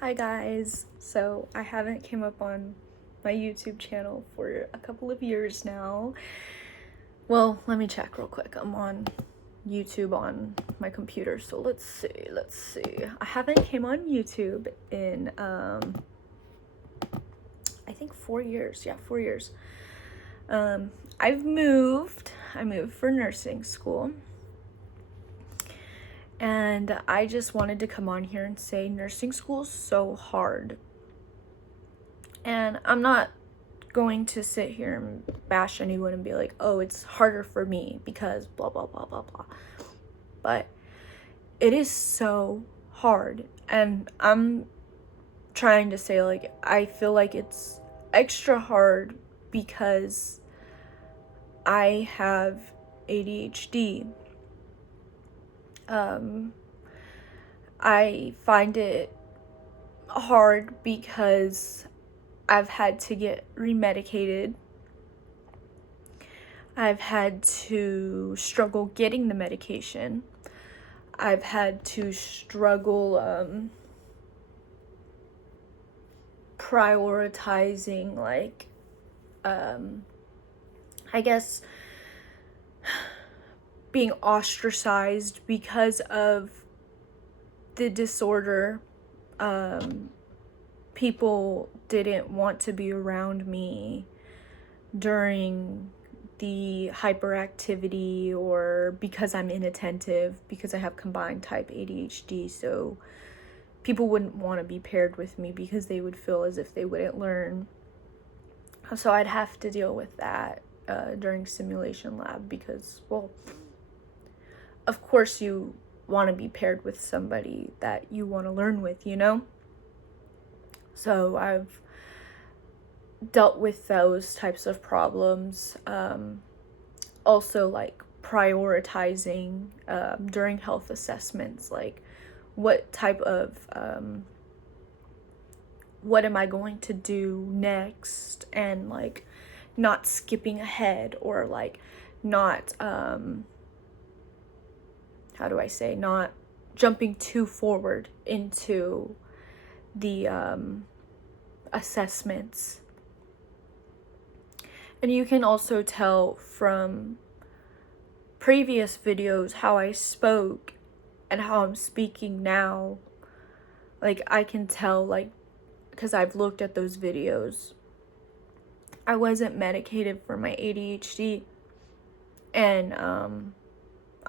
Hi guys, so I haven't came up on my YouTube channel for a couple of years now. Well, let me check real quick. I'm on YouTube on my computer, so let's see. I haven't came on YouTube in I think 4 years. Yeah, 4 years. I moved for nursing school. And I just wanted to come on here and say nursing school is so hard. And I'm not going to sit here and bash anyone and be like, oh, it's harder for me because blah, blah, blah, blah, blah. But it is so hard. And I'm trying to say, like, I feel like it's extra hard because I have ADHD. I find it hard because I've had to get remedicated. I've had to struggle getting the medication. I've had to struggle prioritizing, like, I guess being ostracized because of the disorder. People didn't want to be around me during the hyperactivity, or because I'm inattentive, because I have combined type ADHD, so people wouldn't want to be paired with me because they would feel as if they wouldn't learn. So I'd have to deal with that during simulation lab because, well, of course you want to be paired with somebody that you want to learn with, you know? So I've dealt with those types of problems. Also, like, prioritizing during health assessments, like what type of what am I going to do next, and like not skipping ahead, or like not how do I say, not jumping too forward into the assessments. And you can also tell from previous videos how I spoke and how I'm speaking now. Like, I can tell, like, because I've looked at those videos. I wasn't medicated for my ADHD, and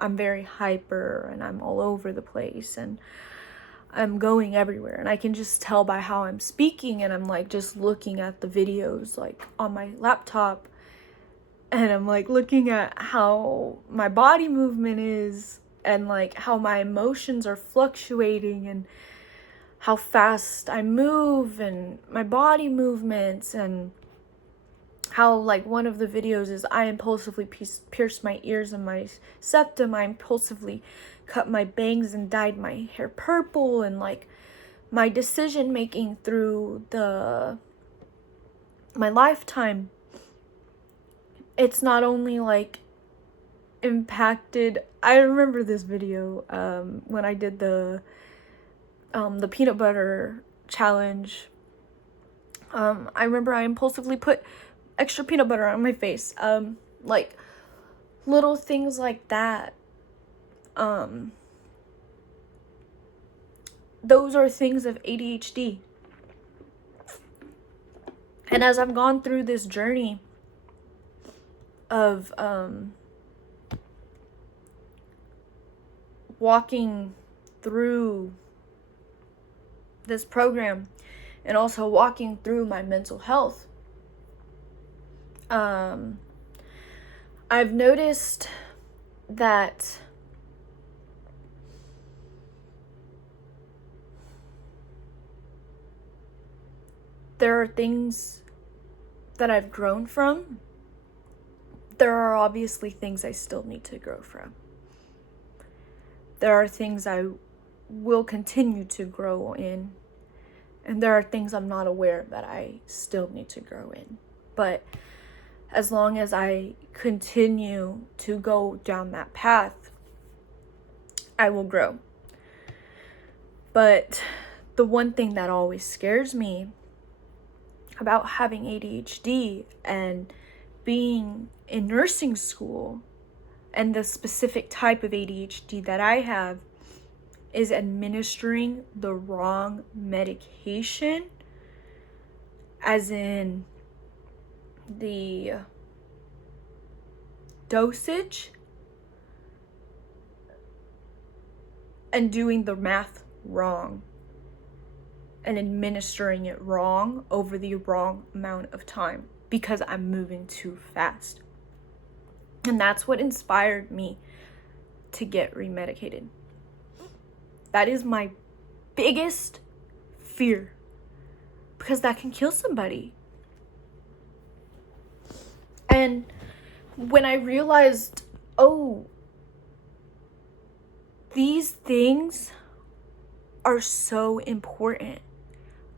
I'm very hyper, and I'm all over the place, and I'm going everywhere, and I can just tell by how I'm speaking, and I'm like just looking at the videos like on my laptop, and I'm like looking at how my body movement is, and like how my emotions are fluctuating, and how fast I move, and my body movements, and how, like, one of the videos is I impulsively pierced my ears and my septum. I impulsively cut my bangs and dyed my hair purple, and like my decision making through my lifetime, it's not only like impacted. I remember this video when I did the peanut butter challenge. I remember I impulsively put extra peanut butter on my face. Like little things like that. Those are things of ADHD. And as I've gone through this journey of walking through this program, and also walking through my mental health, I've noticed that there are things that I've grown from. There are obviously things I still need to grow from. There are things I will continue to grow in, and there are things I'm not aware that I still need to grow in. But as long as I continue to go down that path, I will grow. But the one thing that always scares me about having ADHD and being in nursing school and the specific type of ADHD that I have is administering the wrong medication, as in the dosage, and doing the math wrong and administering it wrong over the wrong amount of time because I'm moving too fast. And that's what inspired me to get remedicated. That is my biggest fear, because that can kill somebody. And when I realized, oh, these things are so important.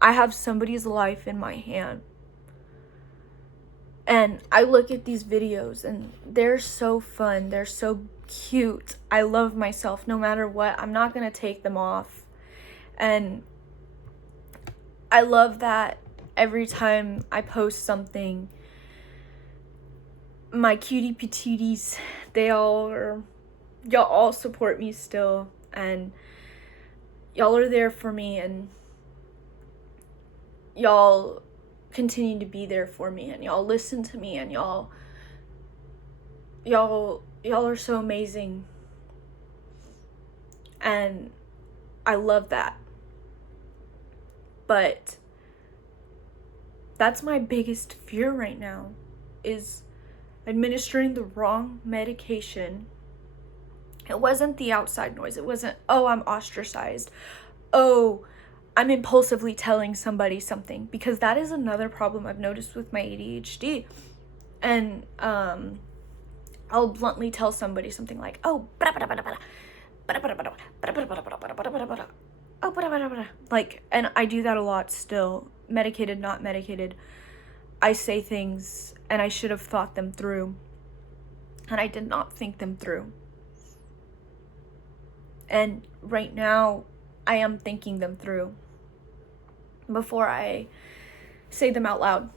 I have somebody's life in my hand. And I look at these videos and they're so fun. They're so cute. I love myself no matter what. I'm not going to take them off. And I love that every time I post something, my cutie patooties, y'all all support me still. And y'all are there for me, and y'all continue to be there for me, and y'all listen to me, and y'all are so amazing, and I love that. But that's my biggest fear right now, is administering the wrong medication. It wasn't the outside noise. It wasn't, oh, I'm ostracized. Oh, I'm impulsively telling somebody something, because that is another problem I've noticed with my ADHD. And I'll bluntly tell somebody something like, oh, like, and I do that a lot still, medicated, not medicated. I say things and I should have thought them through, and I did not think them through. And right now, I am thinking them through before I say them out loud,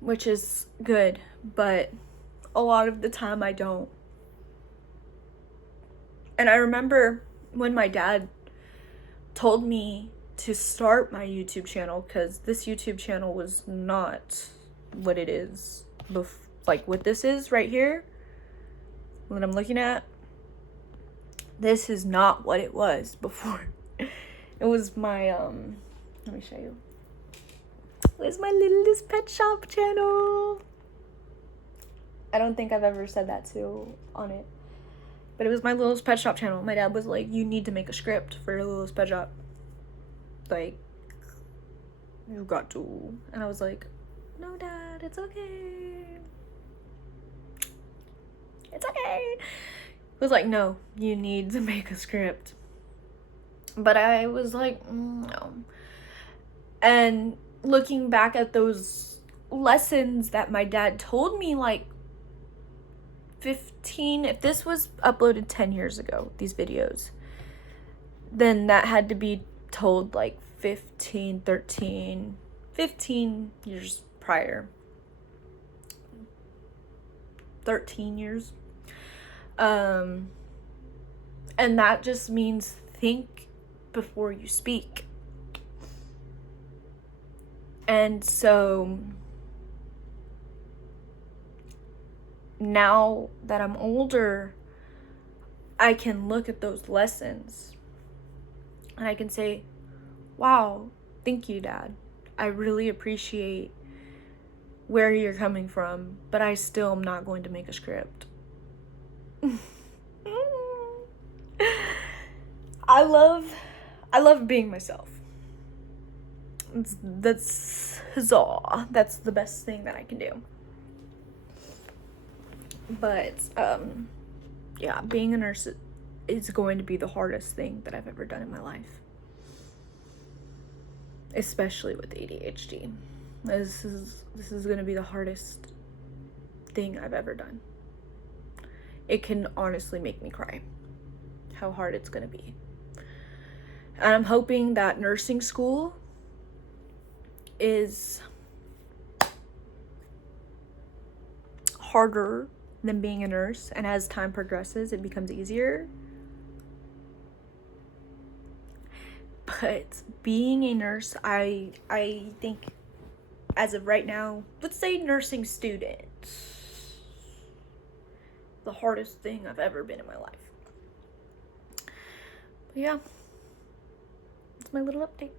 which is good, but a lot of the time I don't. And I remember when my dad told me to start my YouTube channel, because this YouTube channel was not what it is, like what this is right here, what I'm looking at. This is not what it was before. It was my, let me show you. It was my littlest pet shop channel. I don't think I've ever said that too on it. But it was my littlest pet shop channel. My dad was like, you need to make a script for your littlest pet shop. Like, you've got to. And I was like, no, Dad, it's okay. It's okay. He was like, no, you need to make a script. But I was like, no. And looking back at those lessons that my dad told me, like 15, if this was uploaded 10 years ago, these videos, then that had to be told like 15 years prior. 13 years. And that just means think before you speak. And so now that I'm older, I can look at those lessons and I can say, wow, thank you, Dad. I really appreciate where you're coming from, but I still am not going to make a script. I love being myself. That's huzzah. That's the best thing that I can do. But yeah, being a nurse is going to be the hardest thing that I've ever done in my life, especially with ADHD. This is going to be the hardest thing I've ever done. It can honestly make me cry how hard it's going to be. And I'm hoping that nursing school is harder than being a nurse, and as time progresses it becomes easier. But being a nurse, I think as of right now, let's say nursing student, the hardest thing I've ever been in my life. But yeah, that's my little update.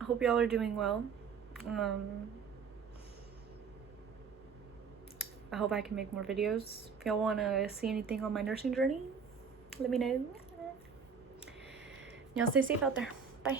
I hope y'all are doing well. I hope I can make more videos. If y'all want to see anything on my nursing journey, let me know. Y'all stay safe out there. Bye.